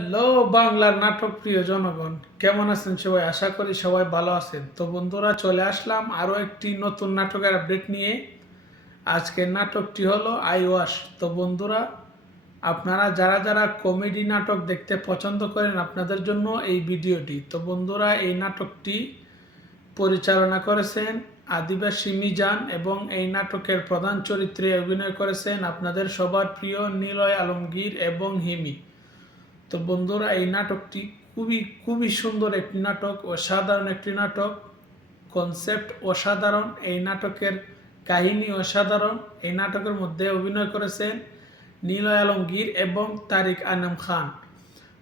Hello বাংলার নাটক প্রিয় জনগণ, কেমন আছেন সবাই? আশা করি সবাই ভালো আছেন। তো বন্ধুরা, চলে আসলাম আরও একটি নতুন নাটকের আপডেট নিয়ে। আজকের নাটকটি হলো আই ওয়াশ। তো বন্ধুরা, আপনারা যারা যারা কমেডি নাটক দেখতে পছন্দ করেন, আপনাদের জন্য এই ভিডিওটি। তো বন্ধুরা, এই নাটকটি পরিচালনা করেছেন আদিবাসী মিজান এবং এই নাটকের প্রধান চরিত্রে অভিনয় করেছেন আপনাদের সবার প্রিয় নিলয় আলমগীর এবং হিমি। তো বন্ধুরা, এই নাটকটি খুবই খুবই সুন্দর একটি নাটক, অসাধারণ একটি নাটক। কনসেপ্ট অসাধারণ, এই নাটকের কাহিনী অসাধারণ। এই নাটকের মধ্যে অভিনয় করেছেন নিলয় আলমগীর এবং তারিক আনাম খান।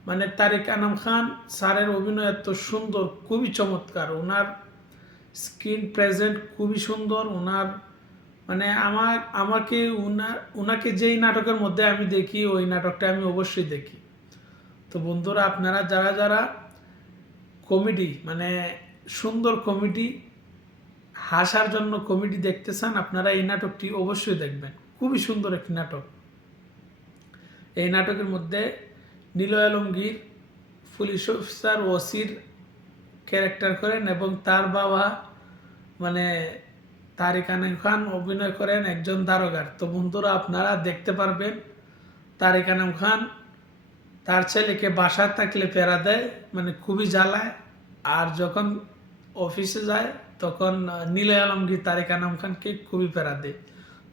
মানে তারিক আনাম খান স্যারের অভিনয় এত সুন্দর, খুবই চমৎকার। ওনার স্ক্রিন প্রেজেন্ট খুবই সুন্দর। ওনার মানে আমাকে ওনাকে যেই নাটকের মধ্যে আমি দেখি, ওই নাটকটা আমি অবশ্যই দেখি। তো বন্ধুরা, আপনারা যারা যারা কমেডি মানে সুন্দর কমেডি, হাসার জন্য কমেডি দেখতে চান, আপনারা এই নাটকটি অবশ্যই দেখবেন। খুবই সুন্দর একটি নাটক। এই নাটকের মধ্যে নিলয় আলমগীর পুলিশ অফিসার ওসির ক্যারেক্টার করেন এবং তার বাবা মানে তারিক আনাম খান অভিনয় করেন একজন দারোগার। তো বন্ধুরা, আপনারা দেখতে পারবেন তারিক আনাম খান তার ছেলেকে বাসায় থাকলে পেরা দেয়, মানে খুবই জ্বালায়। আর যখন অফিসে যায় তখন নিলয় আলমগীর তারিক আনাম খানকে খুবই পেরা দেয়।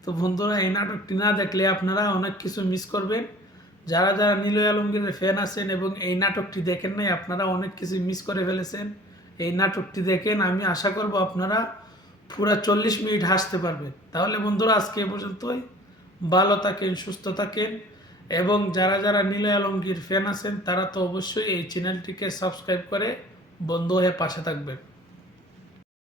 তো বন্ধুরা, এই নাটকটি না দেখলে আপনারা অনেক কিছু মিস করবেন। যারা যারা নিলয় আলমগীরের ফ্যান আছেন এবং এই নাটকটি দেখেন নাই, আপনারা অনেক কিছু মিস করে ফেলেছেন। এই নাটকটি দেখেন, আমি আশা করব আপনারা পুরো 40 মিনিট হাসতে পারবেন। তাহলে বন্ধুরা, আজকে এ পর্যন্তই। ভালো থাকেন, সুস্থ থাকেন এবং যারা যারা নিলয় আলমগীর ফ্যান আছেন, তারা তো অবশ্যই এই চ্যানেলটিকে সাবস্ক্রাইব করে বন্ধু হয়ে পাশে থাকবেন।